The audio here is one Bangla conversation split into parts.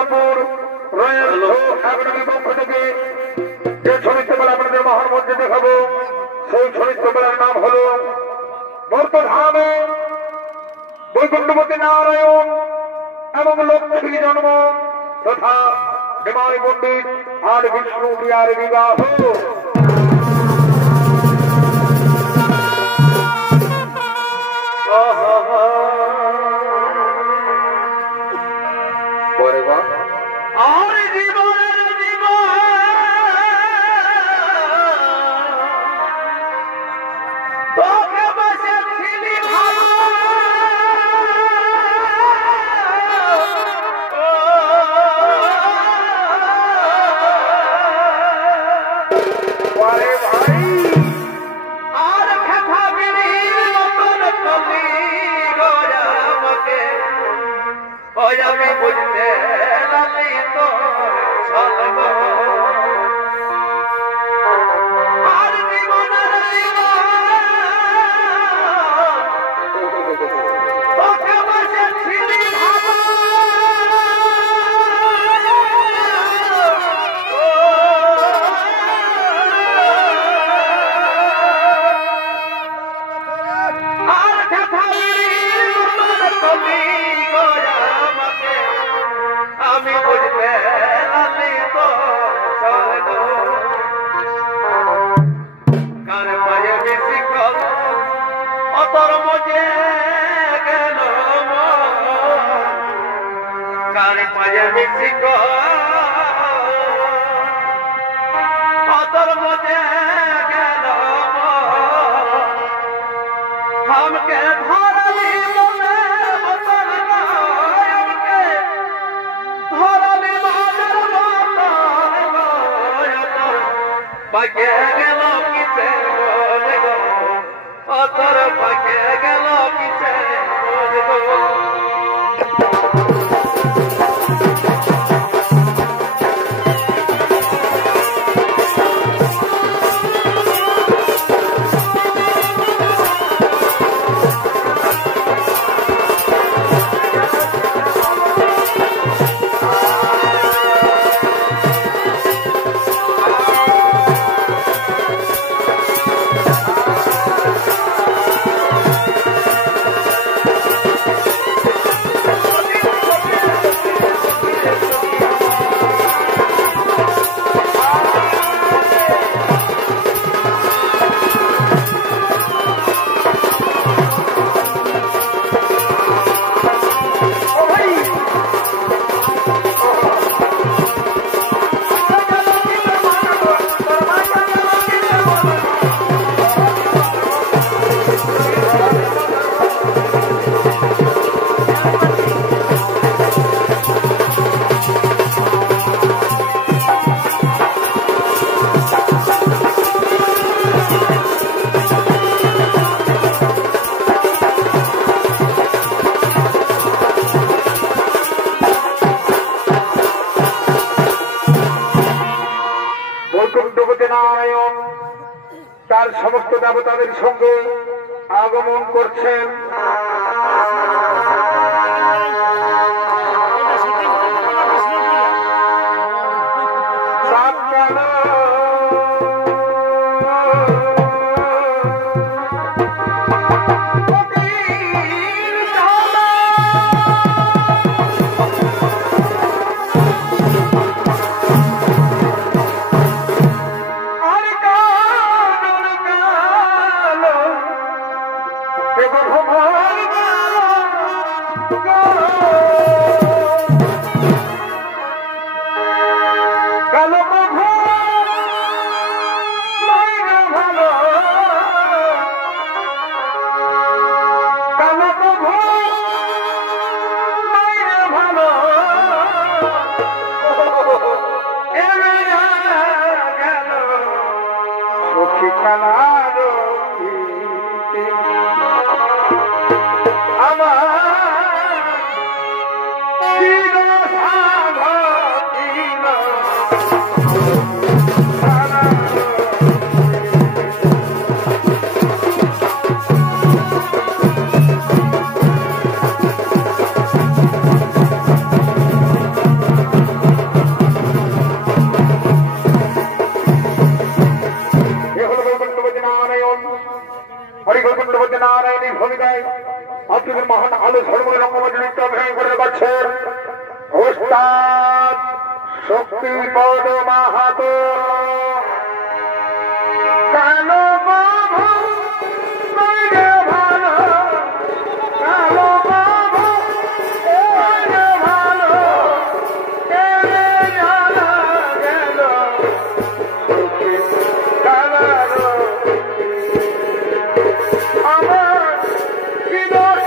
বৈরামপুর রয়্যাল একাডেমি পক্ষ থেকে যে ছড়িত্রমেলা আপনাদের মহান মঞ্চে দেখাবো সেই ছড়িত্রমেলার নাম হল বর্তধামে বৈকুণ্ঠপতি নারায়ণ এবং লক্ষ্মী জন্ম তথা হিমায় পণ্ডিত আর বিষ্ণু প্রিয়ার বিবাহ। তার সমস্ত দেবতাদের সঙ্গে আগমন করছেন। ভগবান ধর্মীয় রঙ্গমঞ্চে নৃত্য অভিনয় করে করছেন ওস্তাদ শক্তিপদ মাহাতো। কালো বাবু কইরে ভালো, কালো বাবু কইরে ভালো, এরে জানা গেল সুখী কালারো আমার হৃদয়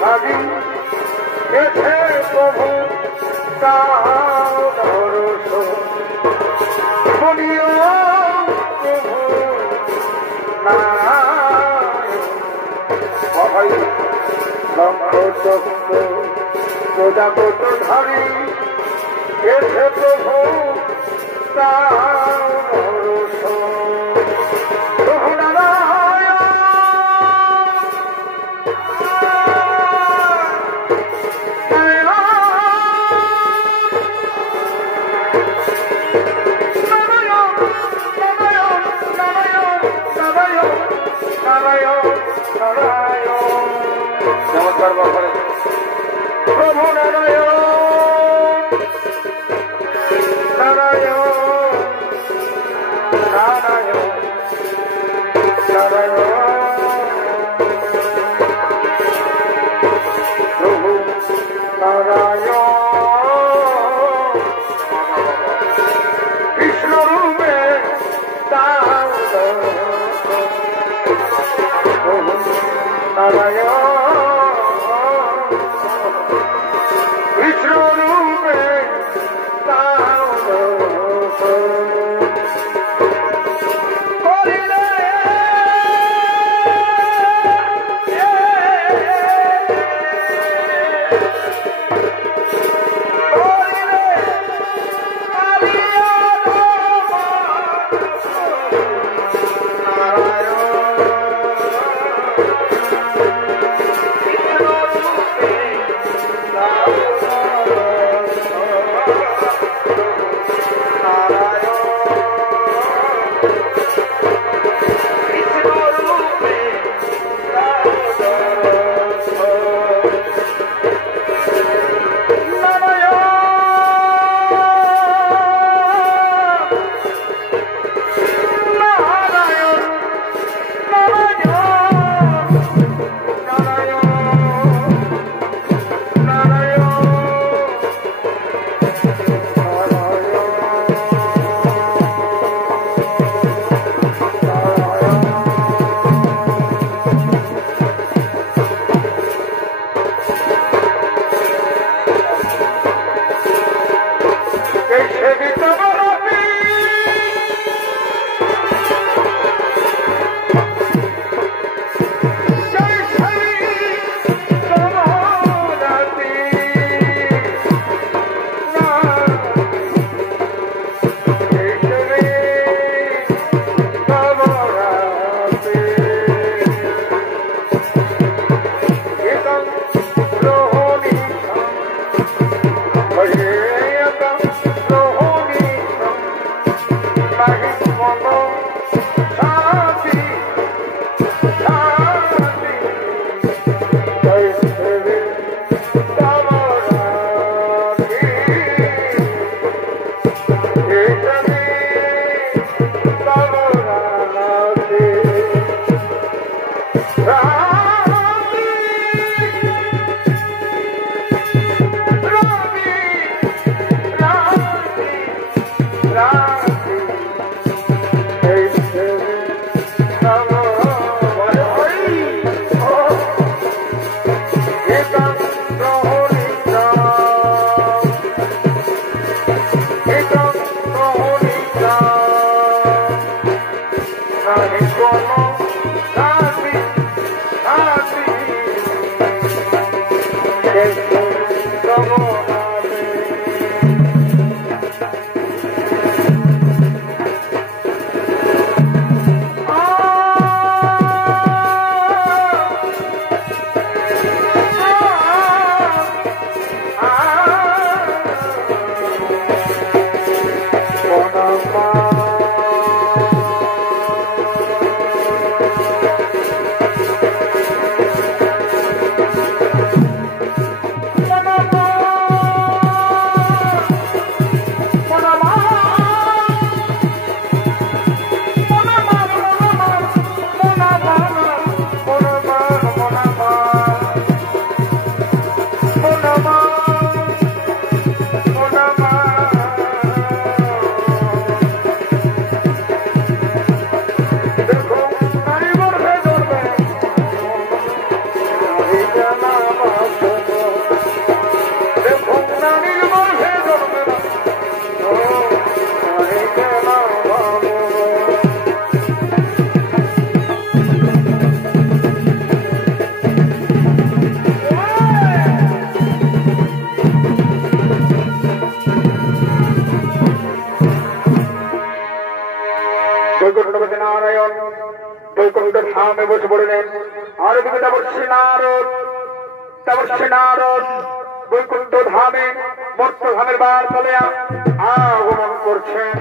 ভাবি গেছে প্রভু তাও ধরস বলিও প্রভু নারায়ণ চক্র প্রজাপত ধারী গেছে প্রভু তাও ধরস প্রভু নমস্কার বাবারে প্রভু নারায়ণ নারায়ণ নারায়ণ নারায়ণ প্রভু নারায়ণ কৃষ্ণ রূপে প্রভু নারায়ণ বসে পড়লেন আর এদিকে দেবর্ষী নারদ বৈকুণ্ঠ ধামে মর্ত ধামের বার তলে আগমন করছেন।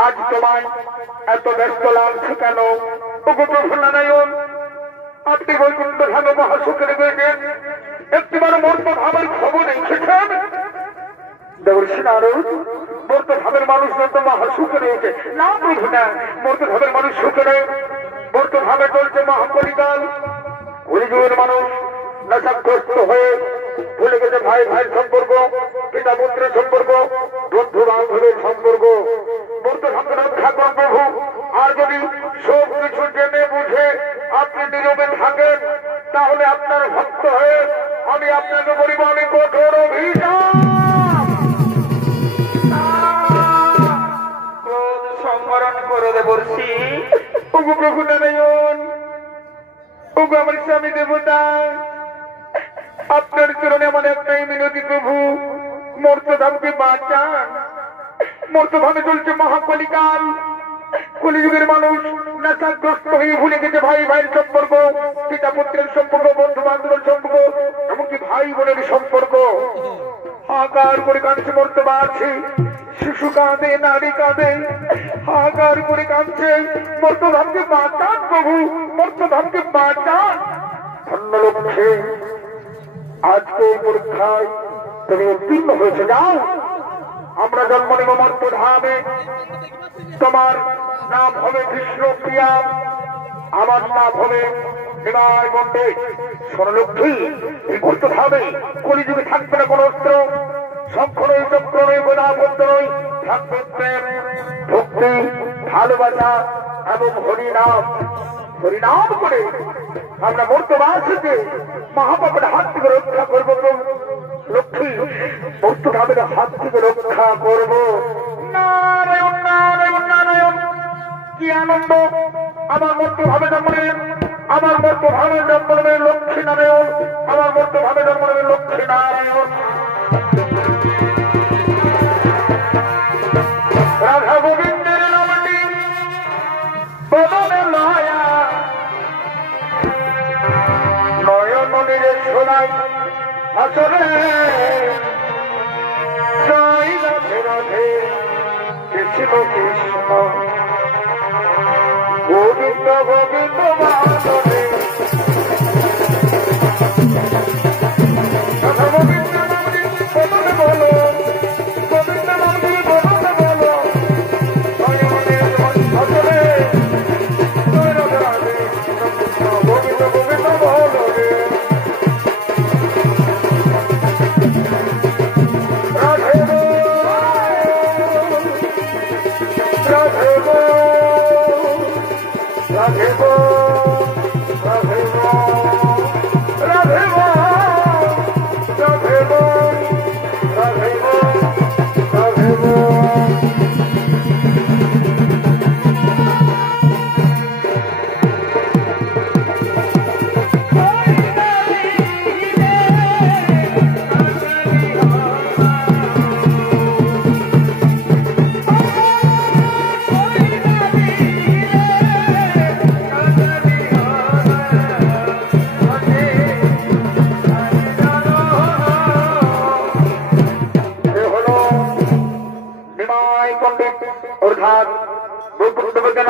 आज तुम्हार एत व्यस्त लागছে কেন? ওগো প্রভু নারায়ণ, আপনি বৈকুণ্ঠ ধামে মহাসুখের বেগে একটিবার মর্ত ধামের খবর এসেছেন। দেবর্ষী নারদ মর্ত ধামের মানুষ তো মহা সুখে রয়েছে না প্রভু না মূর্ত ভাবের মানুষ সুখে নেই মূর্ত ভাবে চলছে মহাকলিকাল কলিযুগের মানুষ নেশাগ্রস্ত হয়ে ভুলে গেছে ভাই ভাইয়ের সম্পর্ক পিতা পুত্রের সম্পর্ক বন্ধু বান্ধবের সম্পর্ক মূর্ত ভাবে রক্ষা করুন প্রভু আর যদি সব কিছু জেনে বুঝে আপনি নীরবে থাকেন তাহলে আপনার ভক্ত হয়ে আমি আপনাকে বলিব আমি কঠোর অভিশাপ ক্রোধ সংবরণ করে দেবর্ষি ওগো প্রভু নারায়ণ ওগো আমার স্বামী দেবতা আপনার চরণে আমার একটাই মিনতি প্রভু মর্তধামকে বাঁচান মর্তধামে চলছে মহাকলিকাল কলিযুগের মানুষ নেশাগ্রস্ত হয়ে ভুলে গেছে ভাই ভাইয়ের সম্পর্ক পিতা পুত্রের সম্পর্ক বন্ধু বান্ধবের সম্পর্ক এমনকি ভাই বোনের সম্পর্ক হাহাকার করে কাঁদছে মর্তবা আছে শিশু কাঁদে নারী কাঁদে হাহাকার করে কাঁদছে মর্তধামকে বাঁচান প্রভু মর্তধামকে বাঁচান ধন্য লক্ষ্যে আজকে পরীক্ষায় তুমি উত্তীর্ণ হয়েছে যাও আমরা জন্ম নেব মর্তধামে তোমার নাম হবে কৃষ্ণ প্রিয়া আমার নাম হবে নিমাই পণ্ডিত স্বর্ণলক্ষ্মী এই মর্তধামে কলিযুগে থাকবে না কোন অস্ত্র শঙ্খ নয় চক্র নয় বোধাবদ্ধ নয় থাকবে প্রেম ভক্তি ভালোবাসা এবং হরিনাম হরিনাম করে আমরা মর্তবাসীকে মহাপাপের হাত থেকে রক্ষা করবো লক্ষ্মী মর্তধামের হাত থেকে রক্ষা করবো নারায়ণ নারায়ণ নারায়ণ কি আনন্দ আমার মর্তভাবে জন্ম নেবেন আমার মর্তভাবে জন্ম নেবেন লক্ষ্মী নারায়ণ আমার মর্তভাবে জন্ম নেবেন লক্ষ্মী নারায়ণ রাধা গোবিন্দের নামটি বদনে লয়া নয়ন নিজে শোনাই আসরে জয় রাধে রাধে কৃষ্ণ কৃষ্ণ গোবিন্দ গোবিন্দ বাসরে রাধা গোবিন্দ নামটি বদনে বলো গোবিন্দ নামটি বদনে বলো নয়নের আসরে জয় রাধে রাধে কৃষ্ণ গোবিন্দ গোবিন্দ বলো রে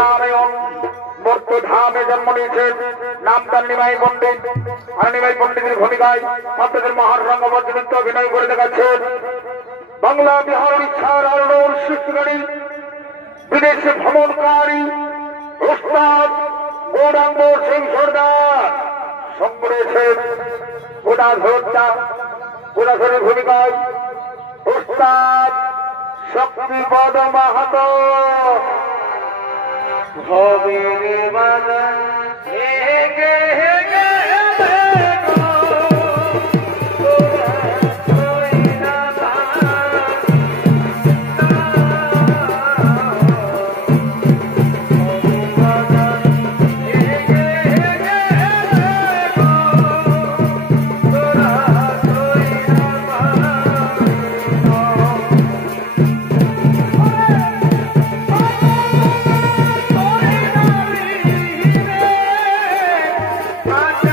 নারায়ণ মর্তধামে জন্ম নিয়েছেন নাম তার নিমাই পণ্ডিত আর নিমাই পণ্ডিতের ভূমিকায় আপনাদের মহান রঙ্গমঞ্চ নৃত্য অভিনয় করে দেখাচ্ছেন বাংলা বিহার উড়িষ্যার আলোর সৃষ্টিকারী বিদেশে ভ্রমণকারী ওস্তাদ গৌরাঙ্গ সিং সর্দার সঙ্গ রয়েছেন গোদাধরের ভূমিকায় ওস্তাদ শক্তিপদ মাহাতো ভবের বাদন হেগে হেগে Bye.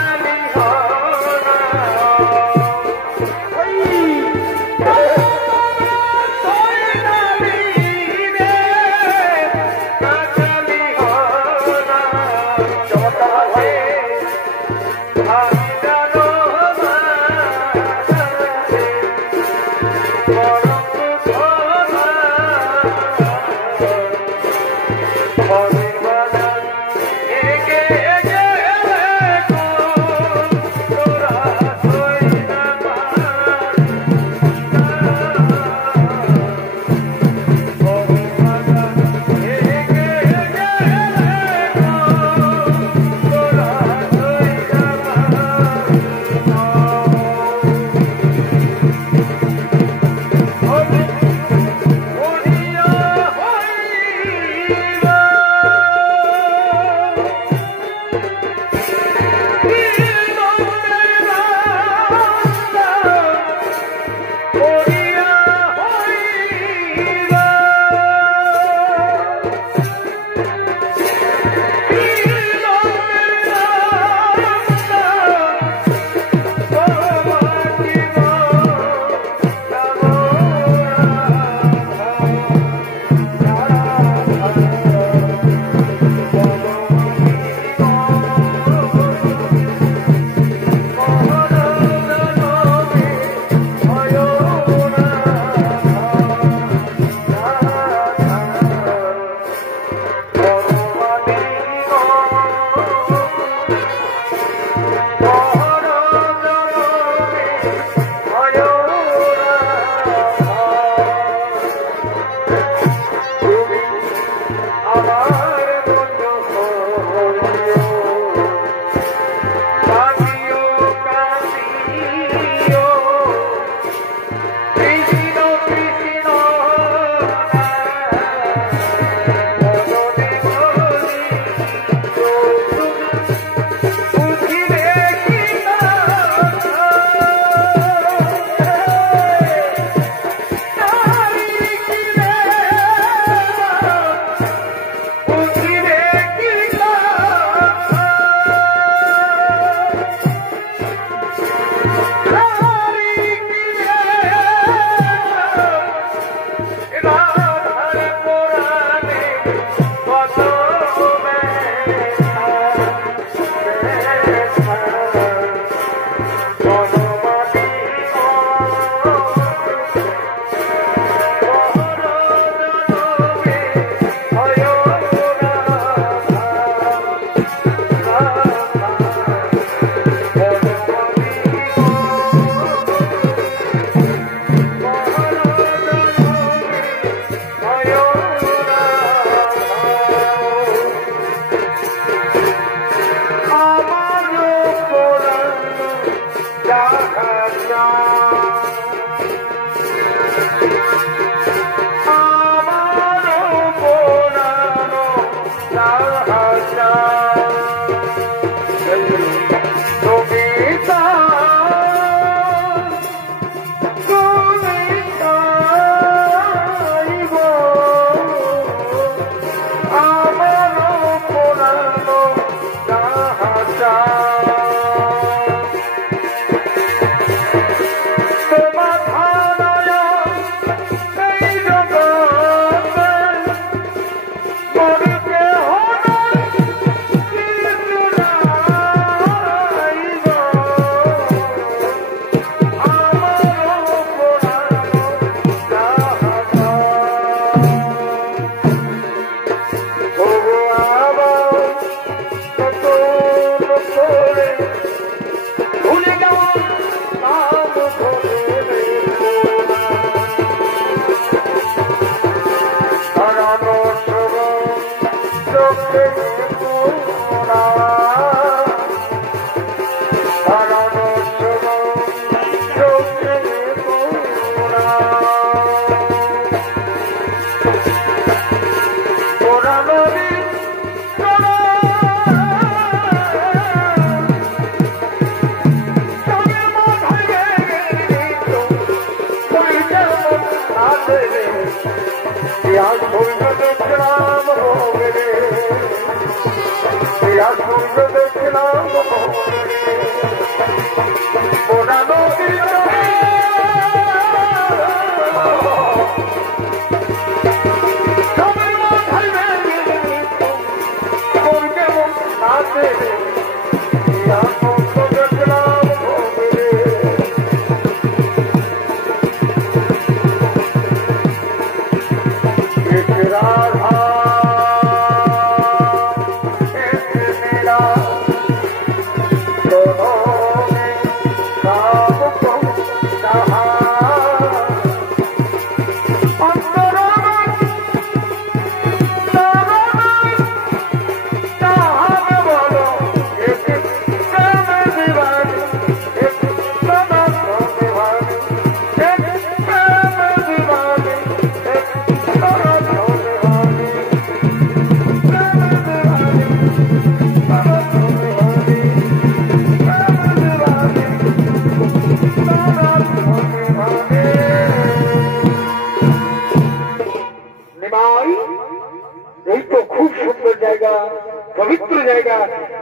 पवित्र जाएगा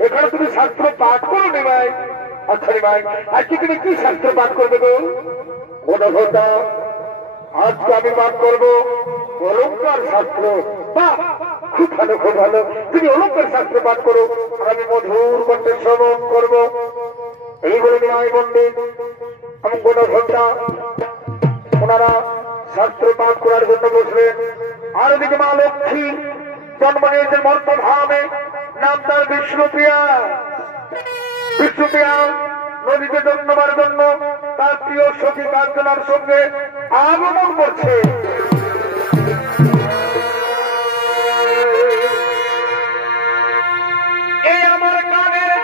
এখানে তুমি শাস্ত্র পাঠ করো নি ভাই আচ্ছা রে ভাই আজকে তুমি কি শাস্ত্র পাঠ করবে গো গণভোটা আজকে আমি পাঠ করবো অলঙ্কার শাস্ত্র বাহ খুব ভালো তুমি অলঙ্কার শাস্ত্র পাঠ করো আর আমি মধুর কণ্ঠে শ্রবণ করবো এই বলে নিমাই পণ্ডিত এবং গণভোটা ওনারা শাস্ত্র পাঠ করার জন্য বসলেন আর ওদিকে মা লক্ষ্মী জন্ম নিয়েছেন মর্তধামে নাম তার বিষ্ণুপ্রিয়া নদীতে জন্মবার জন্য তার প্রিয় সখী কাঞ্চনার সঙ্গে আগমন করছে এই আমার কানের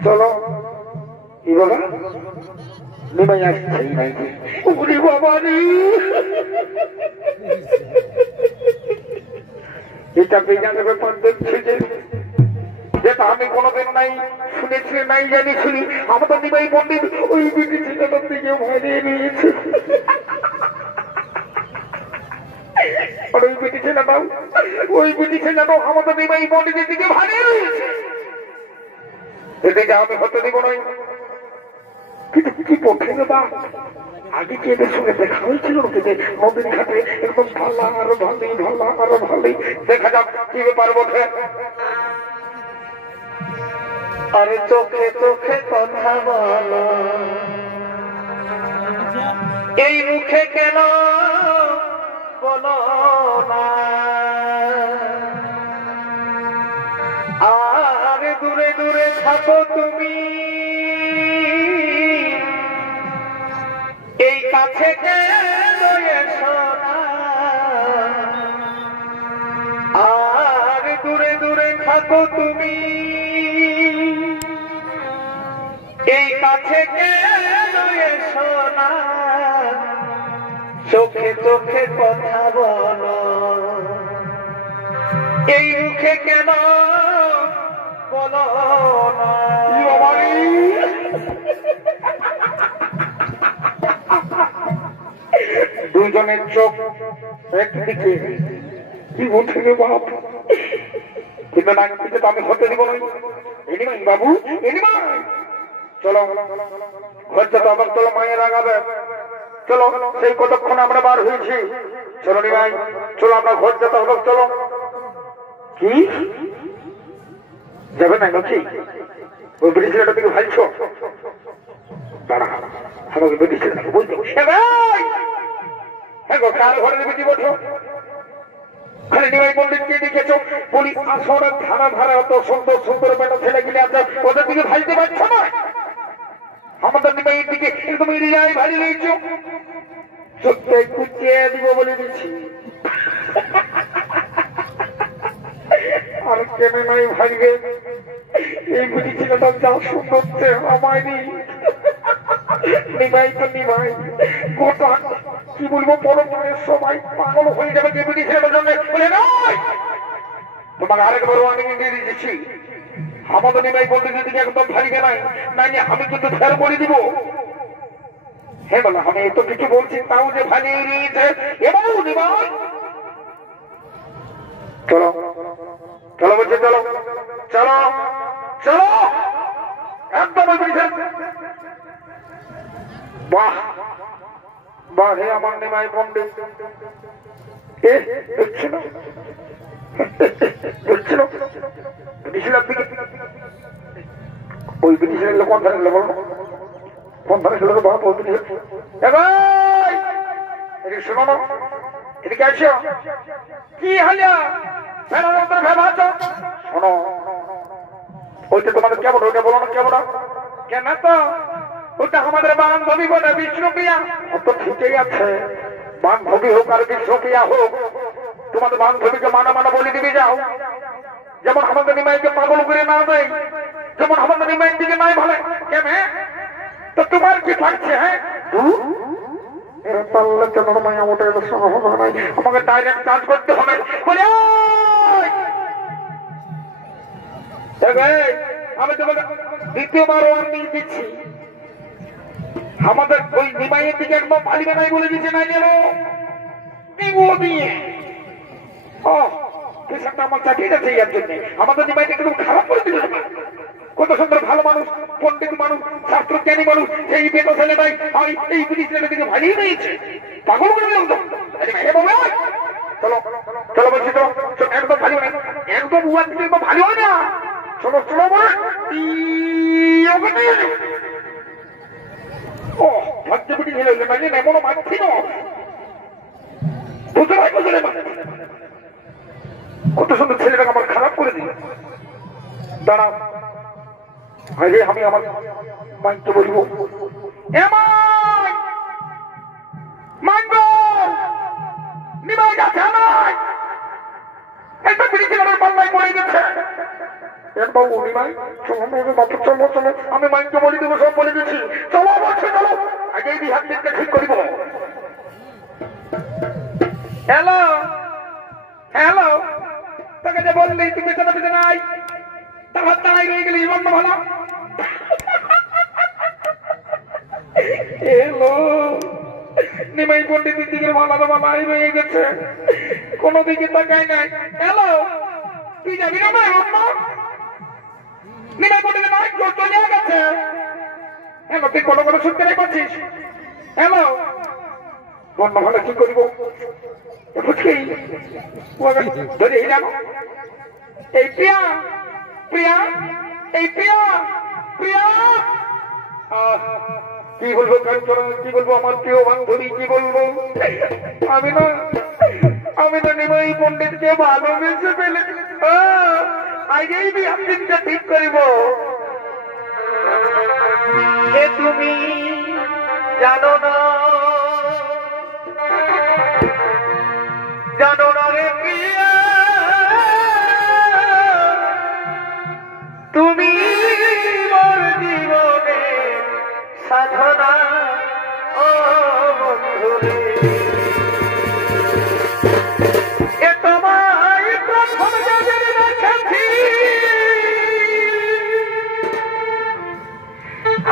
চলো কি বলো নিমাই আসছেই নাকি উনি বাবা রে এটা বেজানের ব্যাপার দেখছি যে যেটা আমি কোনোদিন নাই শুনেছি নাই জানি শুনি আমাদের নিমাই পণ্ডিত ওই বিটি ছেলেটার দিকে ভরিয়ে নিয়েছে আর ওই বিটি ছেলেটাও আমাদের নিমাই পণ্ডিতের দিকে ভারিয়ে নিয়েছে এদিকে আমি হতে দিব নয় কিন্তু কি পক্ষে বা আগে কি এদের সঙ্গে দেখা হয়েছিল নদীর ঘাটে একদম ভালো আরো ভালোই দেখা যাক কি ব্যাপার বটে আরে চোখে চোখে কথা বলো এই মুখে কেন বলো না আর দূরে দূরে থাকো তুমি এই কাছে কেন এসো না আর দূরে দূরে থাকো তুমি এই কাছে কেন এসো না চোখে চোখে কথা বলো এই মুখে কেন বলো না দুজনের চোখ একদিকে কি উঠে বাপ কিন্তু না কিন্তু আমি হতে দিব না এনিমাই বাবু এনিমাই চলো হচ্ছে তো আবার চলো মায়ের আগাবে চলো সেই কতক্ষণ আমরা বার হয়েছি চলো নিমাই চলো আমরা ঘর যেতে হবে চলো কি যাবে না নাকি ওই ব্রিজ ছেলেটা থেকে ভাইছো দাঁড়া আমাকে ব্রিজ ছেলেটাকে বলতে কার ঘরে বেশি বসো খালি নিমাই পণ্ডিতকে দেখেছো বলি আসরে ধারা ধারা অত সুন্দর সুন্দর বেটা ছেলে গিলে আছে ওদের দিকে ভাইতে পারছো না আমাদের নিমাইয়ের দিকে একদম এরিয়ায় ভারী রয়েছো চোখটা একটু চেয়ে দিব বলে দিচ্ছি আর কেন নাই ভাইবে এই বুঝি ছেলেটা যা সুন্দর আমায়নি নিমাই তো নিমাই গোটা কি বলবো বড় মনের সবাই পাগল হয়ে যাবে যে বুঝি ছেলেটার জন্য বলে নয় তোমাকে আরেকবারও আমি নিয়ে দিচ্ছি আমাদের নিমাই বলতে যদি একদম ভারিবে নাই নাই আমি কিন্তু ফের বলে দিব হ্যাঁ বলো আমি এত কিছু বলছি তাও যে ভালিয়ে নিয়েছে এবং নিমাই চলো চলো বলছে চলো চলো চলো একদম বাহ বাহ হে আমার নিমাই পণ্ডিত দেখছি না ওই ব্রিটিশের কোন ধারে গেলে বলো কোন ধারে গেলে এদিকে শোনো না এদিকে আসো কি হালিয়া শোনো ওইটা তোমাদের কেমন ওইটা বলো না কেমন কেন তো ওটা আমাদের বান্ধবী বলে বিষ্ণুপ্রিয়া অত ঠিকই আছে বান্ধবী হোক আর বিষ্ণুপ্রিয়া হোক তোমাদের বান্ধবীকে মানা মানা বলে দিবি যাও যেমন আমাদের নিমাইকে পাগল করে না দেয় যেমন আমাদের নিমাইয়ের দিকে নাই ভালো কেন তো তোমার কি থাকছে হ্যাঁ আমাকে ডাইরেক্ট কাজ করতে হবে আমি তোমাকে দ্বিতীয়বার ওয়ার্নিং দিচ্ছি আমাদের ওই নিমাইয়ের দিকে একদম পালিবে নাই বলে দিচ্ছে নাই নেব দিয়ে আমার চাকরিটা সেই এর জন্য আমাদের নিমাইকে একদম খারাপ করে দিল কত সুন্দর ভালো মানুষ পণ্ডিত মানুষ শাস্ত্রজ্ঞানী মানুষ সেই বেত ছেলেটাই আমি এই ব্রিটিশ ছেলেটিকে ভালিয়ে নিয়েছে পাগল করে দিলাম তো চলো চলো বলছি তো একদম ভালো হয় একদম উয়ার দিকে একদম ভালো হয় না চলো চলো ও ভাগ্য ব্রিটিশ ছেলে মানে এমনও মারছি না বুঝতে পারি বুঝলে কত সুন্দর ছেলেটাকে আমার খারাপ করে দিল দাঁড়া আমি আমার মাইকে বলবো নিমাই গাছে নাই একটা ব্রিটিশ নিমাই পড়ে গেছে। বাবু নিমাই চলো বাবু, চলো চলো, আমি মাইকে বলে দেবো, সব বলে দিচ্ছি। চলো বলছে চলো, আগেই বিহার দিকটা ঠিক করিব। হ্যালো হ্যালো, তোকে যে বললি তুই পেছনে পেছনে নাই, তারপর তারাই রয়ে গেলি ইমান না ভালো। হ্যালো, নিমাই পন্ডিতের দিকে ভালো ভালাই রয়ে গেছে, কোনো দিকে তাকাই নাই। হ্যালো, তুই যাবি না ভাই? অন্য নিমাই পন্ডিতের নয়, চলে গেছে। হ্যালো, তুই কোনো কোনো শুনতে রে করছিস? হ্যালো, বন্য ভালো কি করিব? ধরে এই দেখো, এই প্রিয়া প্রিয়া, এই প্রিয়া প্রিয়া, কি বলবো কাঞ্চনা, কি বলবো আমার প্রিয় বান্ধবী, কি বলবো? আমি না নিমাই পণ্ডিতকে ভালোবেসে ফেলেছি। আগেই বিহার দিনটা ঠিক করিব। এ তুমি জানো না, জানো না রে প্রিয়া, তুমি মোর জীবনে সাধনা, ও বন্ধুরে। এ তোমায় প্রথম যেদিন দেখেছি,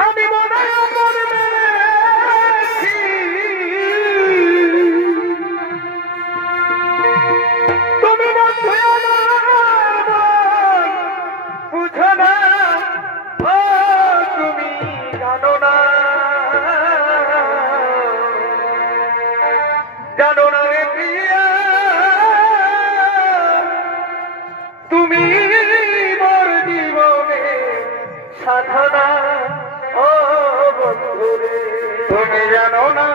আমি মনে পড়েছি তুমি বন্ধু আমার বুঝো না, ও তুমি জানো না, জানো না রে প্রিয়া, তুমি মোর জীবনে সাধনা, ও বন্ধুরে। তুমি জানো না,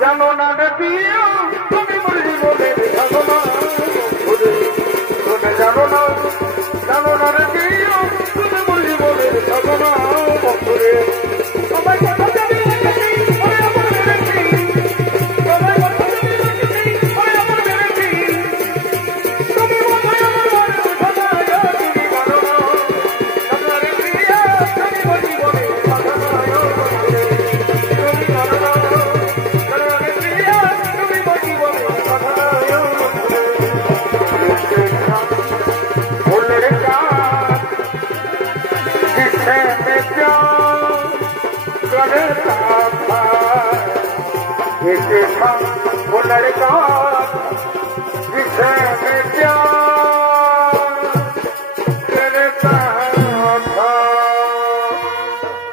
জানো না রে প্রিয়া, তুমি মোর জীবনের সাধনা, বন্ধুরে। তুমি জানো না, জানো না রে প্রিয়া, তুমি মোর জীবনের সাধনা, বন্ধুরে। সবাই কথা জানি রেখেছি, ওরে আমার রেখেছি, সবাই কথা জানি রেখেছি, ওরে আমার রেখেছি, তুমি বোধহয় আমার মনে সাধনা, তুমি জানো না, জানো রে প্রিয়া, তুমি মোর জীবনের সাধনা, বন্ধুরে। তুমি জানো না, জানো রে প্রিয়া, তুমি মোর জীবনের সাধনা, বন্ধুরে। ভুলের গান जिसे मैं प्यार करता था, जिसे था वो लड़का जिसे मैं प्यार करता था।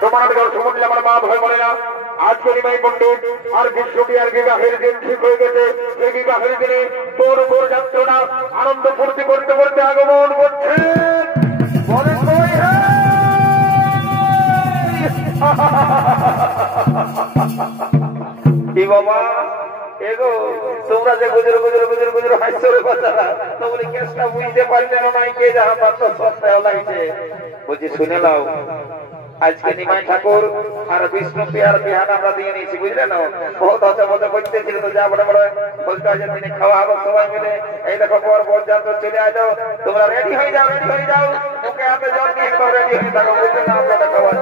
তোমার দর্শন মন্ডলী, আমার মা ভয় বলে না, আজকে নিমাই পণ্ডিত আর বিশ্ববিহার বিবাহের দিন ঠিক হয়ে গেছে। এই বিবাহের দিনে তোর মোর যাত্রা আনন্দ ফুর্তি করতে করতে আগমন করছে। বলেন কই হে? কি বাবা, এগো তোমরা যে গুজর গুজর গুজর গুজর হাসরে বাচ্চারা, তো বলে কেসটা বুঝতে পারলেন না, কে যাহা পাত্র সস্তায় লাগছে। বুঝি শুনে নাও, আজকে নিমাই ঠাকুর আর বিষ্ণু পিয়ার বিহান আমরা দিয়ে নিয়েছি, বুঝলে না? বহুত হচ্ছে মজা করতেছিল, তো যা বড় বড় বলতে হয় দিনে খাওয়া হবে সবাই মিলে। এই দেখো পর পর যাত্র চলে আসো, তোমরা রেডি হয়ে যাও, রেডি হয়ে যাও, মুখে হাতে জল দিয়ে একদম রেডি হয়ে থাকো, বুঝলে না? আপনাদের খাওয়ার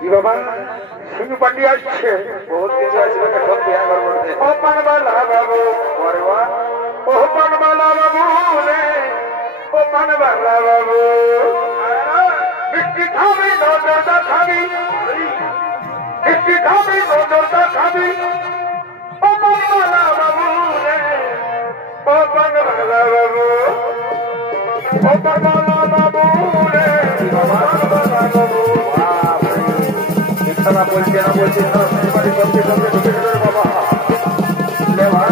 কি বাবা, সিংহ পাটি আসছে, বহুত কিছু আসবে, সব বিহার করবে। ও পানবালা বাবু, ও পানবালা বাবু রে, ও পানবালা বাবু, মিষ্টি খাবি নজরটা খাবি, মিষ্টি খাবি নজরটা খাবি, ও পানবালা বাবু রে, ও পানবালা বাবু, ও পানবালা বাবু রে, পানবালা বাবু। ইচ্ছা বলছে না, বলছে না, সবকে সবকে ঢুকে ঢুকে বাবা লেবা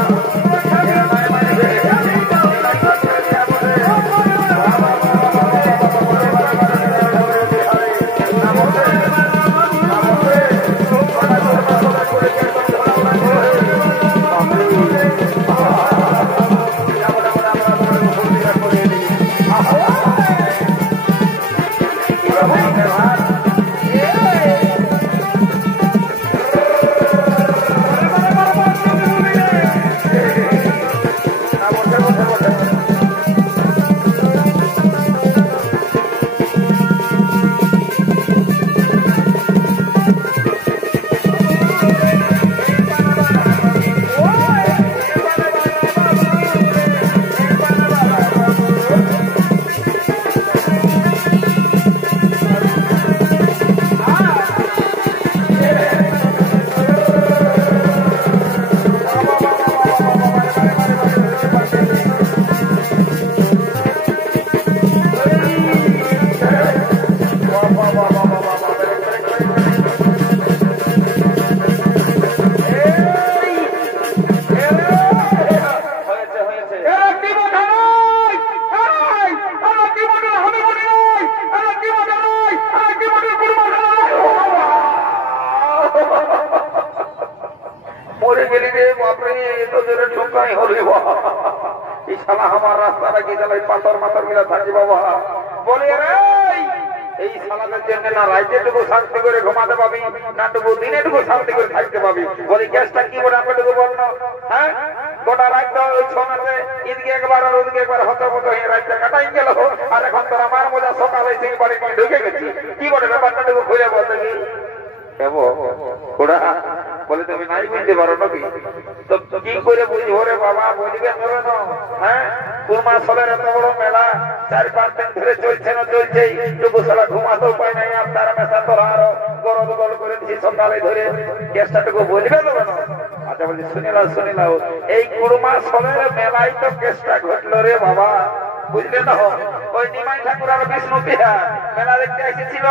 আমার রাস্তাটা কি চালাই পাথর মাথর মিলা থাকি বাবা বলি রে এই সালাদের জন্য না রাইতেটুকু শান্তি করে ঘুমাতে পাবি না টুকু দিনেটুকু শান্তি করে থাকতে পাবি বলি গ্যাসটা কি বলে আপনাটুকু বললো হ্যাঁ গোটা রাত ওই ছনাতে এদিকে একবার আর ওদিকে একবার হত মতো হয়ে রাতটা কাটাই গেল আর এখন তোর আমার মজা সকালে সেই বাড়ি নিয়ে ঢুকে গেছি কি বলে ব্যাপারটাটুকু খুঁজে বলতে কি বলে তুমি নাই বুঝতে পারো নাকি তো কি করে বুঝবো রে বাবা বলিবে ধরে না হ্যাঁ কুরমা সলের এত বড় মেলা 4-5 দিন ধরে চলছে না চলছে টুকু সালা ঘুমাতে উপায় নাই আর তার মেশা তোরা আরো গরদ গল করে দিচ্ছি সকালে ধরে কেসটাটুকু বলবে ধরে না আচ্ছা বলছি শুনিলাও এই কুরমা সলের মেলায় তো কেসটা ঘটলো রে বাবা বুঝলে না ওই নিমাই ঠাকুর আর বিষ্ণু পিয়া মেলা দেখতে এসেছিল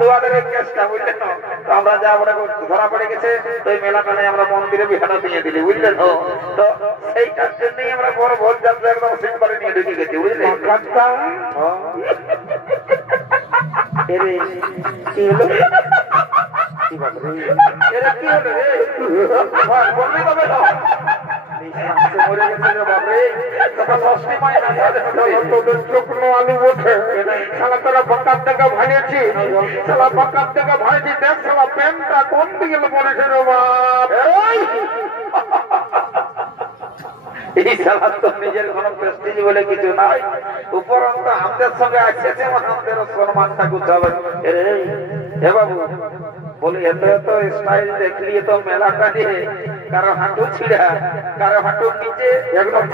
তোমাদের এই কেসটা বুঝলেন না তো আমরা যা আমরা ধরা পড়ে গেছে তো এই মেলা মেলায় আমরা মন্দিরে বিহাটা দিয়ে দিলি বুঝলেন তো সেইটার জন্যই আমরা বড় ভোট যাত্রা একদম সিম্পলে নিয়ে ঢুকে গেছি বুঝলেন কি হলো কি হলো রে বলবি তবে আলু ওঠে সালা তারা বাঁকার টাকা ভাঙিয়েছি সালা বাঁকার টাকা ভাঙিয়েছি দেখ সালা প্যান্টটা কোন দিকে পড়েছে রে বাপ এই সালা তো নিজের কোন প্রেস্টিজ বলে কিছু নাই উপরন্ত আমাদের সঙ্গে আছে আমাদের সম্মানটা গুছাবে হে বাবু বলি এত এত স্টাইল দেখলি তো মেলাটা নিয়ে কারো হাঁটু ছিড়া কারো হাঁটুর নিচে একদম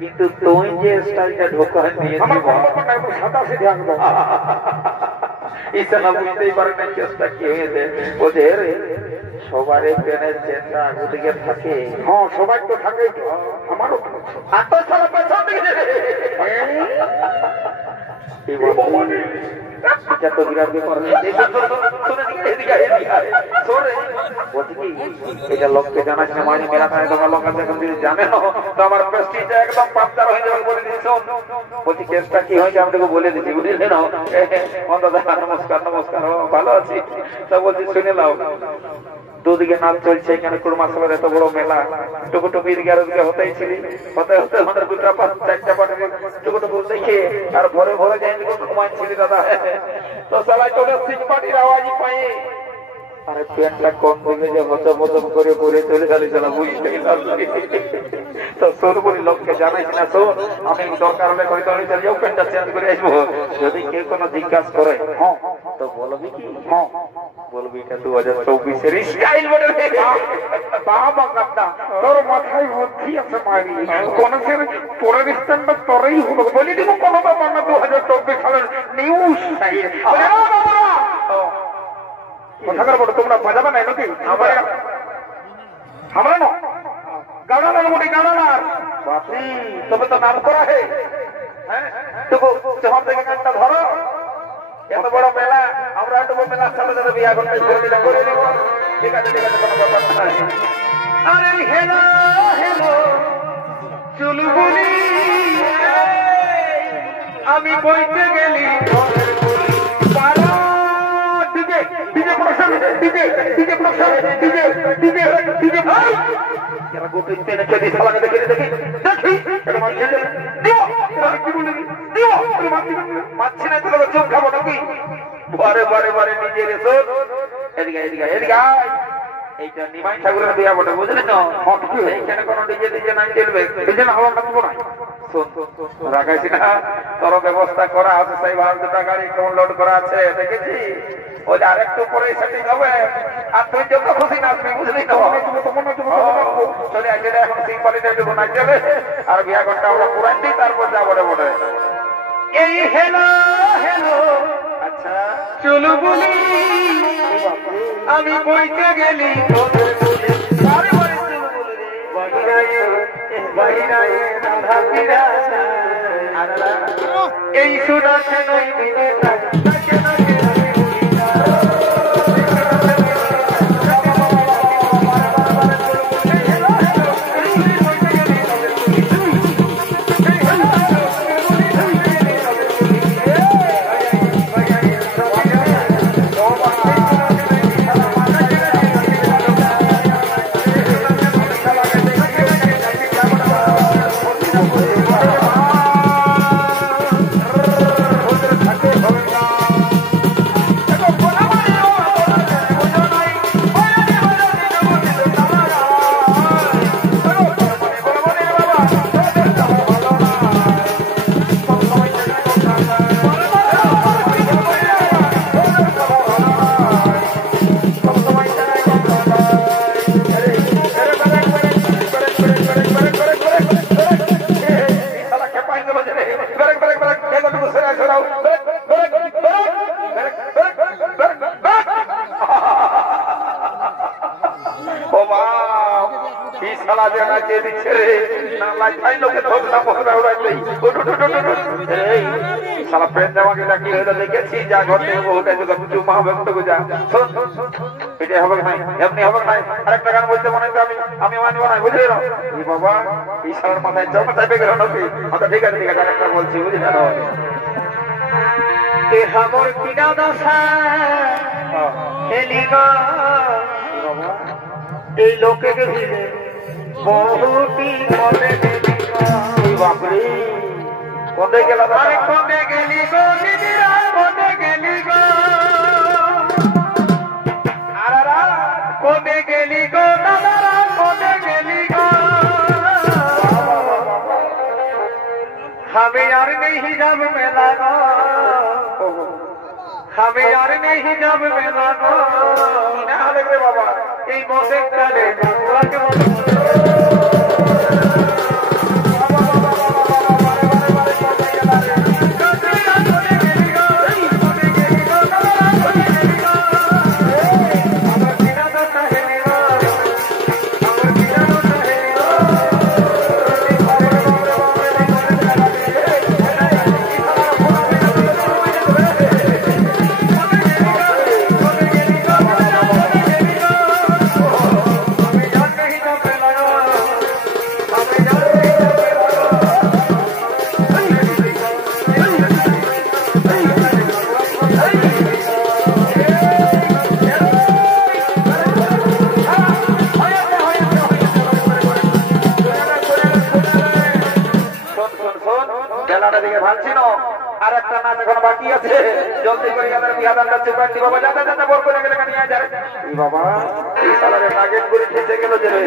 কিন্তু তুই যে স্টাইলটা ঢোকা নিয়ে সাতাশে থাকবো ইচ্ছা না বুঝতেই পারে না চেষ্টা কি হয়েছে বলছে রে সবার ট্রেনের চেনটা আগুদিকে থাকে হ্যাঁ সবাই তো থাকে আমারও এটা তো বিরাট ব্যাপার এটা লোককে জানাস না মানে মেলা থাকে তোমার লোক আছে এখন যদি জানে না তো আমার প্রেস্টিজটা একদম পাপচার হয়ে যাবে বলে দিয়েছ বলছি কেসটা কি হয়েছে আমি তোকে বলে দিচ্ছি বুঝলে না দাদা নমস্কার নমস্কার ভালো আছি তা বলছি শুনে নাও দুদিকে নাচ চলছে এখানে কুরমা সালের এত বড় মেলা টুকু টুকু এদিকে আর ওদিকে হতেই ছিলি হতে হতে আমাদের 2টা 4টা পাটে টুকু টুকু দেখে আর ভরে ভরে যাই ঘুমাইছিলি দাদা তো চালাই তোদের সিং পাটির আওয়াজই পাই আরে প্যান্টটা কম দিকে যে হত হতম করে পরে চলে গেলি চালা বুঝতে তো তোর বলি লোককে জানাইছি না তো আমি দরকার হলে কই তো চলে যাও প্যান্টটা চেঞ্জ করে আসবো যদি কেউ কোনো জিজ্ঞাসা করে হ্যাঁ তো বলবি কি হ্যাঁ বলবি এটা 2024 এর স্টাইল মডেল বাবা কাটা তোর মাথায় বুদ্ধি আছে মারি কোন সের পরের স্ট্যান্ডার তোরই হলো বলি দিব কোন ব্যাপার না 2024 সালের নিউ স্টাইল কোথাকার বড় তোমরা বাজাবে না নাকি আমরা না গাড়ালার মোটি গাড়ালার বাপি তবে তো নাম করা হে হ্যাঁ তো যখন থেকে গানটা ধরো এত বড় মেলা আমরা এত বড় মেলার সাথে সাথে বিয়া করে দিব ঠিক আছে কোনো ব্যাপার নাই আরে হেলো হেলো চুলবুলি আমি বইতে গেলি DJ production DJ production DJ ভাই যারা গোটে তেনে চলি সালাকে দেখি এটা মানছি দিও কি বলি দিও মানছি না তো চোখ খাবো নাকি বারে বারে বারে নিজে রেসো এদিকে এইটা নিমাই ঠাকুরের বিয়া বটে বুঝলি না এইখানে কোনো ডিজে নাই চলবে ডিজে না হওয়া লাগবো না রাখাইছি না তোর ব্যবস্থা করা আছে সেই ভাব 2টা গাড়ি লোড করা আছে দেখেছি ওই আরেকটু পরে সেটিং হবে আর তুই যত খুশি নাচবি বুঝলি না চলে আসলে এখন সিম্পলিতে একটু নাচ যাবে আর বিয়া ঘন্টা আমরা পুরাই দিই তারপর যাবো বটে এই হেলো হেলো আচ্ছা চলো বলি আমি বইতে গেলি তোদের বলি বারে বারে চলো বলি বাহিরায়ে রাধা বিরাজা এই সুনাছে নই বিনে শালা যে নাচিয়ে দিচ্ছে রে না লাইফাই লোকে ধোকটা মহরা উড়াইতে এই শালা প্রেম জামা গেলা কি হলো দেখেছি যা ঘর থেকে বহুটা কিছু মা ব্যক্ত যা এটা হবে না এমনি হবে না আরেকটা গান বলতে মনে হয় আমি মানবো না বুঝলি না এই বাবা এই শালার মাথায় জমা চাপে গেল নাকি আচ্ছা ঠিক আছে আরেকটা বলছি বুঝলি না हमर किना दशा हेलिगा এই লোকেকে ভিড়ে বহুটি মনে গেলিগা বাপরে কোনে গেল আরে কোনে গেলি গো দিদিরা কোনে গেলি গো আরারা কোনে গেলি গো দাদারা কোনে গেলি গো हमें यार नहीं जब में लगा हमें यार नहीं जब में लगा না রে বাবা এই মতে কালে লাগে আর একটা নাচ এখন বাকি আছে জলদি করে আমাদের বিয়াদানটা চুকান দিব বাবা যাতে যাতে বল করে গেলে নিয়ে যায় এই বাবা এই সালারে টার্গেট করে খেতে গেল যে রে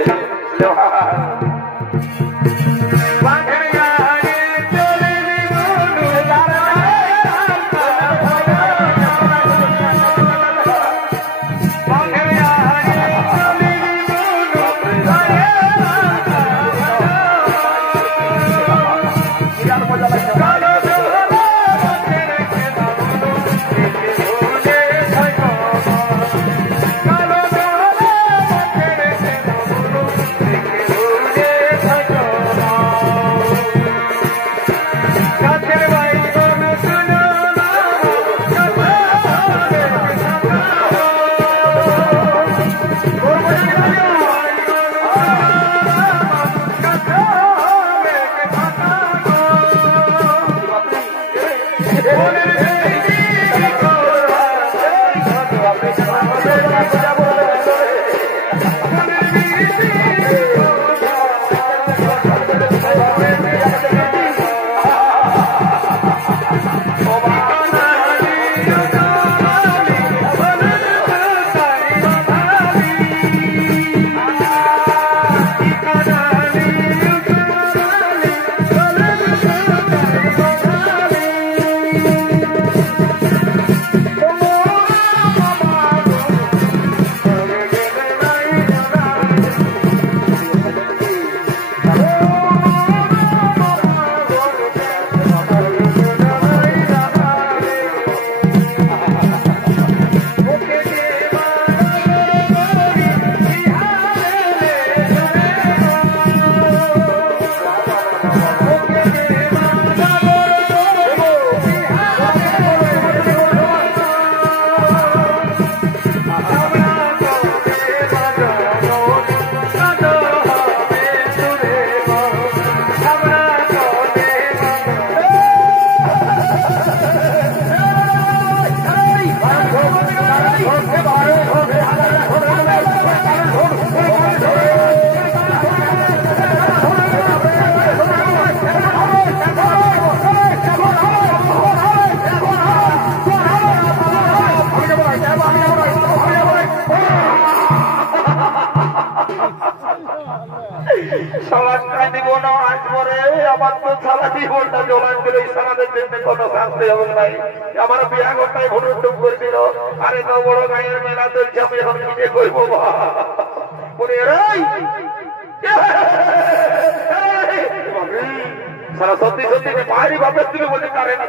আমার তো সারা জীবনটা জলান দিল এই সারাদের জন্য কত শাস্তি হবে নাই আমার বিয়া ঘরটাই ভুটুম করে দিল আরে তো বড় গায়ের মেলা চলছে আমি এখন নিজে করবো সারা সত্যি সত্যি মায়েরই বাপের তুমি বলতে পারে না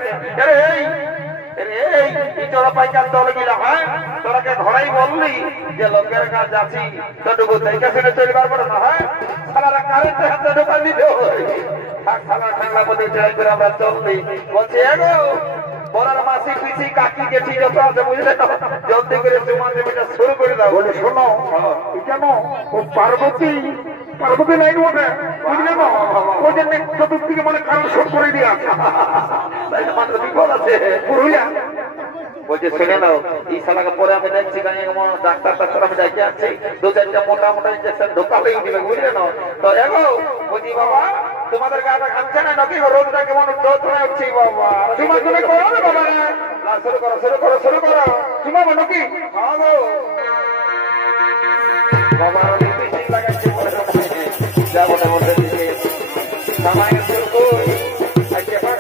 তোরা পাইকার দলে গিলা হয় তোরাকে ঘরেই বললি যে লোকের কাজ আছি তোটুকু দেখে শুনে চলবার পরে না হয় সারা কারেন্টের হাতে ঢোকা দিতে হয় সারা ঠান্ডা মধ্যে যাই করে আমরা চললি বলছি এগো বলার মাসি পিসি কাকি জেঠি যত আছে বুঝলে জলদি করে জমা জমিটা শুরু করে দাও বলে শোনো কেন ও পার্বতী লাইন ওঠে বুঝলে না ও জন্য চতুর্দিকে মানে কারণ শোধ করে দিয়ে আছে তাই তো মাত্র বিপদ আছে পুরুলিয়া বলছে শুনে নাও এই শালাকে পরে আমি দেখছি ডাক্তার আমি দেখে আছি 2-4টা মোটা মোটা ইঞ্জেকশন ঢোকালেই দিবে বুঝলে না তো এগো বলছি বাবা তোমাদের গাটা খাচ্ছে না নাকি রোদটা কেমন উঠছে বাবা তোমার তুমি করো না বাবা শুরু করো তোমার বলো কি হ্যাঁ গো বাবা লিপস্টিক লাগাচ্ছে যাবো না মধ্যে দিকে সামান্য শুরু করি আর কেমন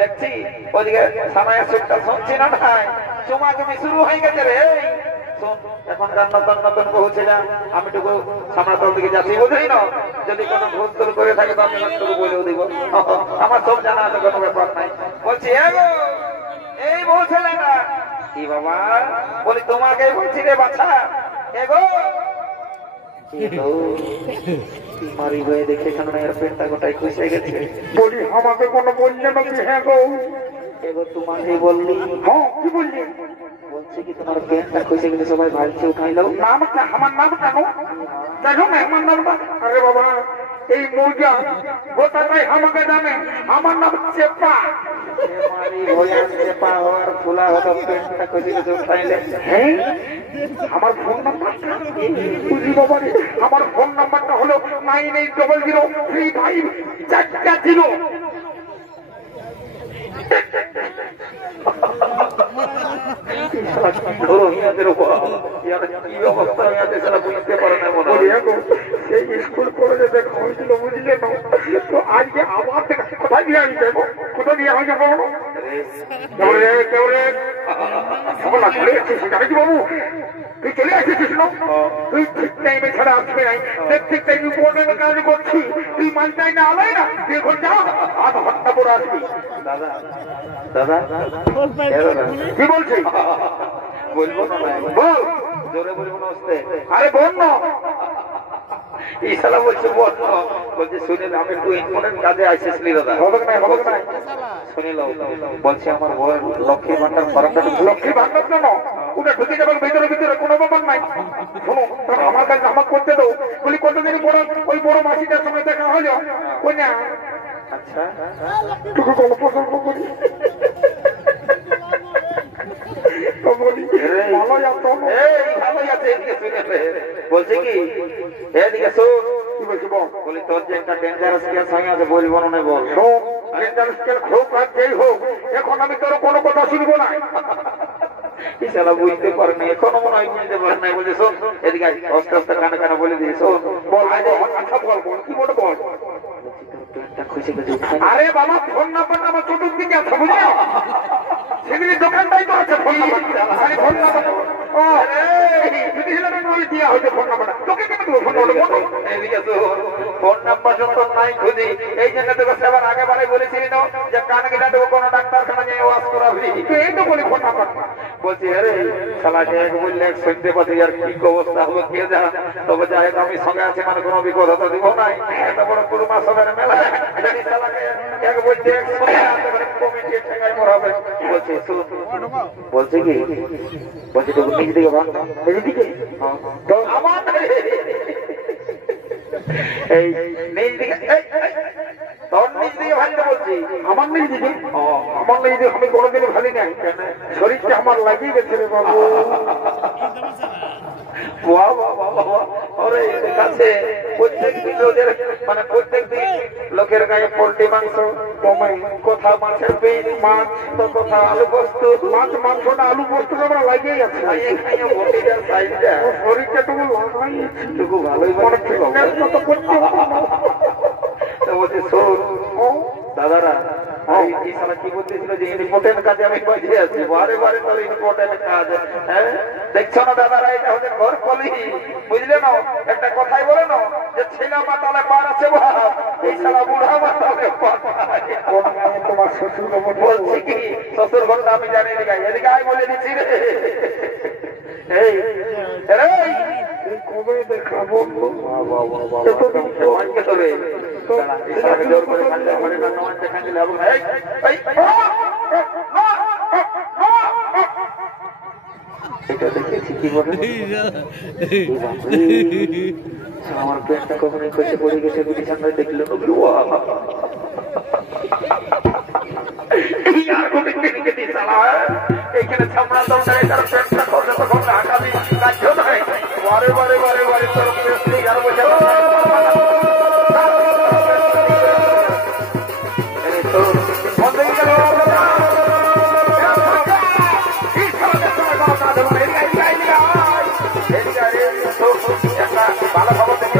দেখছি ওদিকে সামায় সুটটা শুনছি না নাই চুমা তুমি শুরু হয়ে গেছে রে এখনকার নতুন নতুন পৌঁছে যা আমি টুকু সামনাতল দিকে যাচ্ছি বুঝলি না যদি কোনো ভুল টুল করে থাকে তো আমি টুকু বলেও দিব আমার সব জানা আছে কোনো ব্যাপার নাই বলছি এই বলছে না কি বাবা বলি তোমাকে বলছি রে বাচ্চা এগো মারি হয়ে দেখে কেন এর পেটটা গোটাই খুশে গেছে বলি আমাকে কোনো বললে নাকি হ্যাঁ গো এগো তোমাকেই বললি হ্যাঁ কি বললি বলছি কি তোমার পেটটা খুশে গেলে সবাই ভাইকে উঠাইলো নামটা আমার নাম কেন দেখো না আমার নামটা আরে বাবা এই মৌজা গোটাটাই আমাকে জানে। আমার নাম চেপা। চেপা হওয়ার খোলা হতো পেনটা খুঁজে উঠাইলে। হ্যাঁ, আমার ফোন নাম্বারটা বুঝি বাবা রে, আমার ফোন নাম্বারটা হলো 980035 সেই স্কুল কলেজে দেখা হয়েছিল বুঝলে না? তো আজকে আবার কোথায় দিয়ে আমি যাবো? কোথায় দিয়ে আমি যাবো? বাবু তুই চলে আসিস না, তুই ঠিক টাইমে ছাড়া আসবে নাই। ঠিক টাইম ইম্পর্টেন্ট কাজ করছি, তুই মানটাই না আলাই না, তুই এখন যা আধ ঘন্টা পরে আসবি। দাদা দাদা কি বলছিস? বলবো না বল। জোরে বলবো না আসতে। আরে বল না। ইশারা বলছে বল না। বলছে শুনে আমি একটু ইম্পর্টেন্ট কাজে আসছিলি দাদা। হবে না, হবে না। শুনিল বলছে আমার বউয়ের লক্ষ্মী ভান্ডার ফর্মটা লক্ষ্মী ভান্ডার কেন? ওটা ঢুকে যাবেন ভিতরে ভিতরে, কোনো ব্যাপার নাই। শোনো, আমার কাছে আমাকে করতে দাও। বলি কতদিন পর ওই বড় মাসিটার সঙ্গে দেখা হলো। ওই না আচ্ছা তোকে গল্প গল্প করি। বলছে কি এদিকে শোন, বলি তোর যে একটা ডেঞ্জারাস কেস হয়ে আছে বলবো না বল। হোক আর যেই হোক, এখন আমি তোর কোনো কথা শুনবো না। ইশারা বুঝতে পারে না, এখনো মনে হয় বুঝতে পারে না। বলছে শোন এদিকে আস্তে আস্তে কানে কানে বলে দিই শোন। বল আচ্ছা বল বল কি বলে বল। আরে বাবা ফোন নাম্বারটা আমার চতুর্দিকে আছে বুঝলি? সেদিনের দোকানটাই তো আছে ফোন নাম্বারটা। আরে ফোন নাম্বার দিয়া হয়েছে ফোন নাম্বারটা। তোকে কেন দেবো ফোন নাম্বার? এদিকে ফোন নাম্বার যত নাই খুঁজি, এই জন্য তোকে সেবার আগে বারে বলেছিলি না যে কান কেটে দেবো কোনো ডাক্তারখানা নিয়ে ওয়াশ করাবি। এই তো বলি ফোন নাম্বারটা। বলছি আরে শালাকে এক বললে এক শুনতে পাচ্ছি আর কি অবস্থা হবে কে যা। তবে যাই হোক আমি সঙ্গে আছি, মানে কোনো বিপদ হতে দিব নাই। এত বড় কুরমা সবের মেলা শালাকে এক বলছে এক শুনে কমিটি ঠেকাই মরাবে। বলছে বলছে কি বলছে তো নিজ দিকে ভাগ এদিকে তো আমার এই নিজ দিকে তোর নিজ দিকে ভাঙতে বলছি। আমার নেই দিদি, আমার নেই দিদি, আমি কোনোদিনই ভালি নাই। শরীরটা আমার লাগিয়ে গেছে রে বাবু। প্রত্যেকদিন রোজের মানে প্রত্যেকদিন লোকের গায়ে পোল্ট্রি মাংস, কোথা মাছের পিস, মাছ তো কোথা আলু পোস্ত। মাছ মাংসটা আলু পোস্তটা আমরা লাগিয়েই আছে। শরীরটা টুকু টুকু ভালোই মনে মতো করতে বলছে শোন দাদারা কি বলতেছিল যে ইম্পর্টেন্ট কাজে আমি বাজিয়ে আছি, বারে বারে তোর ইম্পর্টেন্ট কাজ। হ্যাঁ দেখছো না দাদারা, এটা হচ্ছে ঘর কলি বুঝলে না? একটা কথাই বলে না যে ছেলে মাতালে পার আছে ভাব, এই সারা বুড়া মাতালে তোমার শ্বশুর বলছি কি শ্বশুর ঘরটা আমি জানি এদিকে এদিকে আয় বলে দিচ্ছি রে। এই কবে দেখাবো? জোর করে দিলে এটা দেখেছি কি বলে আমার পেটটা কখনোই খসে পড়ে গেছে বুঝি সামনে দেখলো এইখানে ছামড়া দরকার তার পেটটা খসে তখন হাঁটাবি কাজ নয়। বারে বারে বারে বারে তোর পেট আর বোঝা ভালো খবর দেখি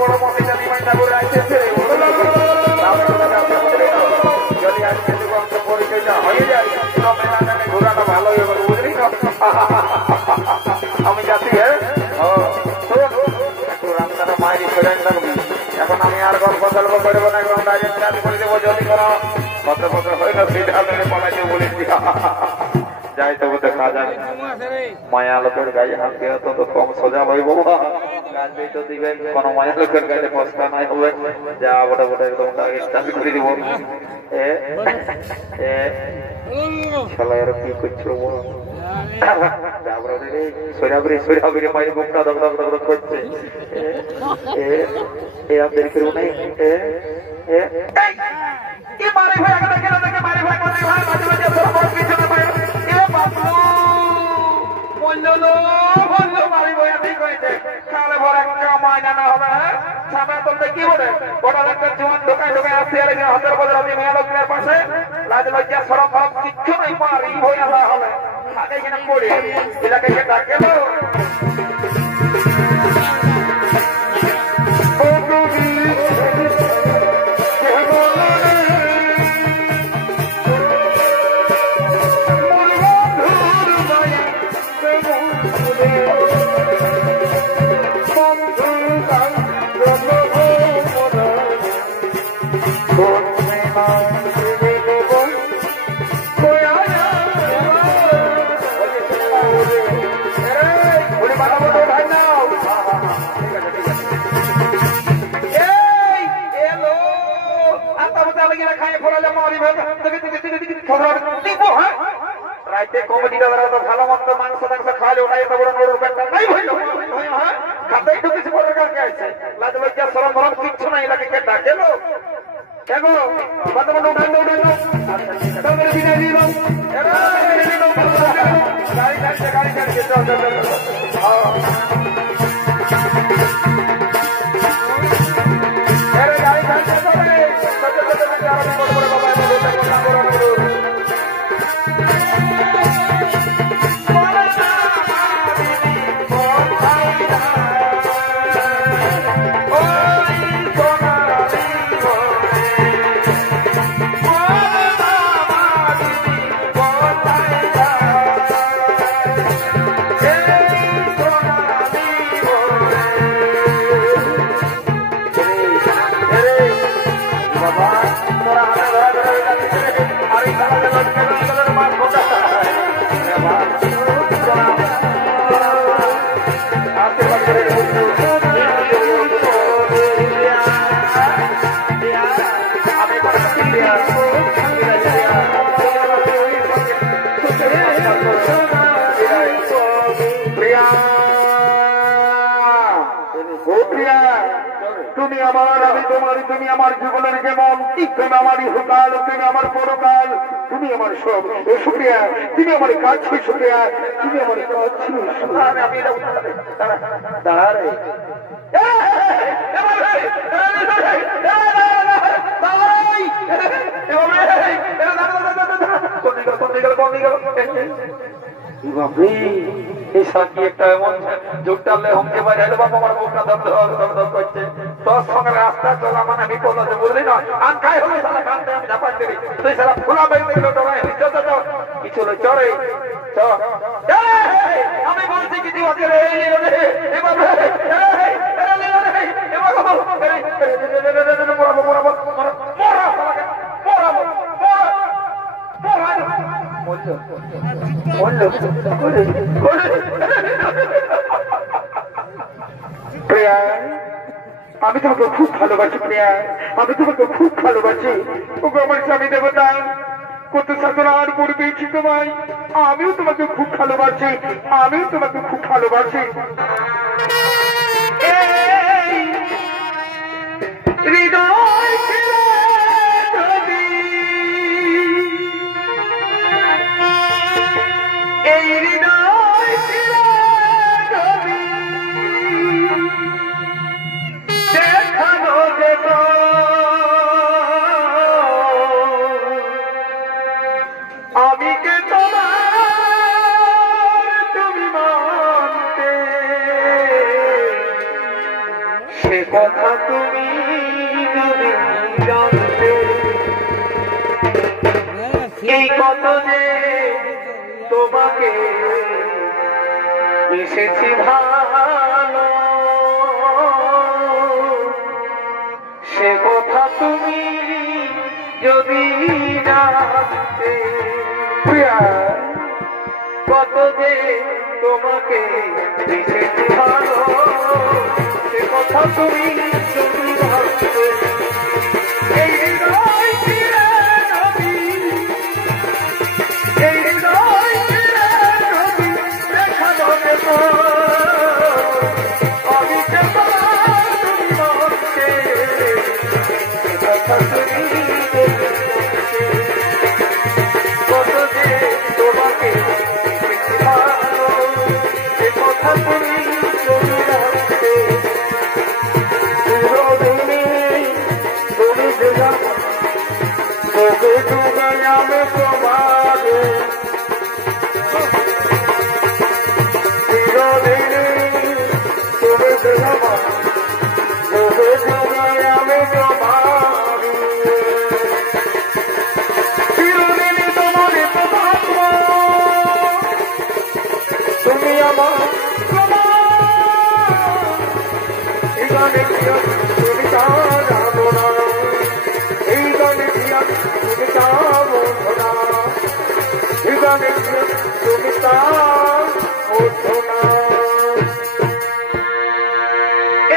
বড় মন্দিরটা বিমান ঠাকুর আসতেছে। যদি আজকে পরিচয়টা হয়ে যায় মেলাটাকে ঘোরাটা ভালো হয়ে গেল বুঝলি না? আমি যাচ্ছি। হ্যাঁ একটু রাস্তাটা মায়ের ফেরেন থাকবি। এখন আমি আর গল্প গল্প করবো না, এখন ডাইরেক্ট চাল করে দেবো। যদি কোনো পত্র পত্র হয় না সেটা মেরে পালাইতে বলেছি। যাই তবু দেখা যাবে। মায়া লোকের গায়ে হাত দেওয়া তো কম সোজা হইব গাছ তো দিবেন কোন মায়া লোকের গায়ে পস্তা নাই হবে যা বড় বড় একদম স্টার্ট করে দিব কি করছো সরাবরি মায়ের বুকটা দগ দগ দগ দগ করছে আপনাদের কেউ নেই কি বলে ওটা একটা জীবন ঢোকায় ঢোকায় আসতে হাতের বলে আমি মেয়া লোকের পাশে লাজ লজ্জা সরম ভাব কিচ্ছু নাই মারি হয়ে আসা হবে আগে এখানে পড়ে এলাকাকে ডাকে কমিটি দাদারা তো ভালো মন্দ মাংস টাংস খাওয়ালে ওটা এত বড় নোড়ের ব্যাপারটা নাই হইল খাতায় তো কিছু বড় কালকে আছে লাজ লজ্জা সরম ভরম কিচ্ছু নাই এলাকাকে ডাকে লো কেন বর্তমানে উঠাইলো বিদায় দিল গাড়ি ছাড়ছে চল গাড়ি ছাড়ছে তুমি আমার আমি তোমার তুমি আমার জীবনের যেমন তুমি আমারই সকাল তুমি আমার পরকাল তুমি আমার সব সুপ্রিয়া তুমি আমার কাছে সুপ্রিয়া তুমি আমার দাঁড়ারে এই সাথী একটা এমন যোগ টানলে হমকে বাইরে বাবা আমার মুখটা দম দম করছে তোর সঙ্গে রাস্তা চলা মানে বিপদ আছে বুঝলি না আন খাই হলো সারা কানতে আমি ঝাপাই দিবি তুই সারা খোলা বের দিল ডরাই কিছু লো চড়ে আমি বলছি কি তুই ওকে আমি তোমাকে খুব ভালোবাসি প্রিয়া আমি তোমাকে খুব ভালোবাসি ওকে আমার স্বামী দেবতা কত সাধনার করে পেয়েছি তোমায় আমিও তোমাকে খুব ভালোবাসি আমিও তোমাকে খুব ভালোবাসি হৃদয় এই হৃদয় দেখানো যেত আমি কে তোমার তুমি মানতে সে কথা তুমি যদি জানতে এই কত যে তোমাকে এসেছি ভালো সে কথা তুমি যদি জানতে কত কত যে তোমাকে দেখেছি ভালো সে কথা তুমি যদি ভাবতে এই হৃদয় ফিরে রবি এই হৃদয় ফিরে রবি দেখা যাবে তো আমি যে তুমি মরতে কথা তুমি কত যে তোমাকে দেখেছি ভালো সে কথা তুমি যদি ভাবতে তোকে ডুবাই আমি তোমাকে চিরদিনে তুমি আমার তোকে ডুবাই আমি তোমাকে চিরদিনে তোমার তুমি আমার এই গানে তুমি জানো না এই গানে তুমি যাবো না এই গানে তুমি ওঠো না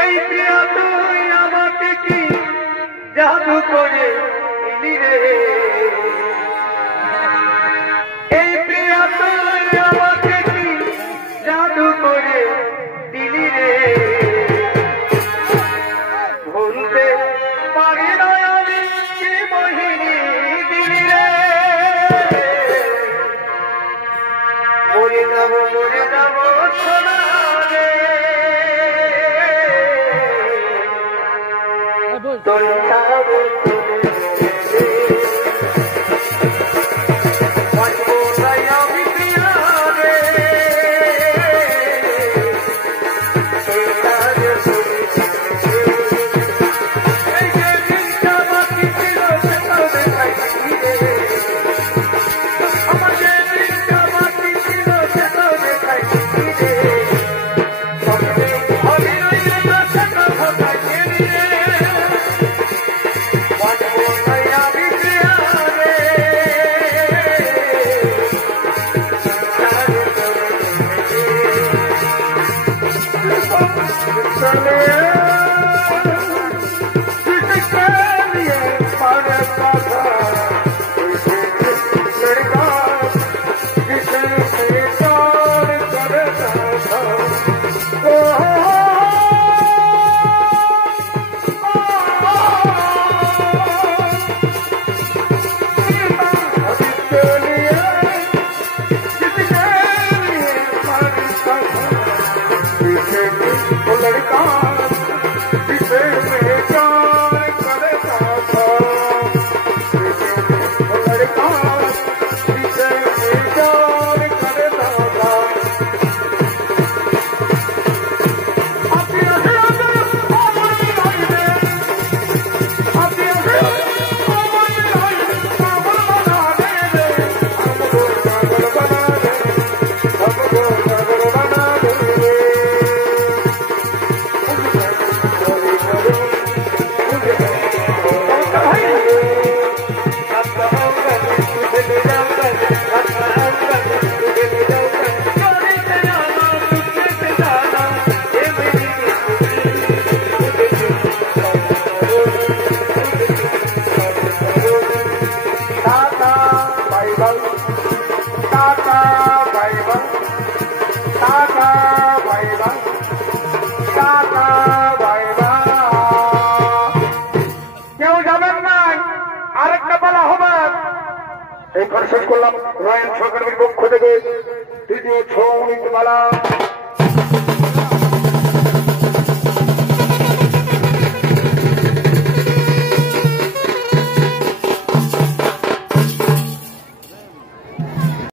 এই প্রিয়া তুই আমাকে কি জাদু করে দিলি রে এই প্রিয়া তুই আমাকে কি জাদু করে দিলি রে ভুলতে পারি না আমি কি মোহিনী দিলি রে মরে যাবো সোনা রে তোর যাবো আমি প্রিয়া রে শেষ করলাম রয়্যাল সরকারের পক্ষ থেকে তৃতীয় 6 মিনিট মালা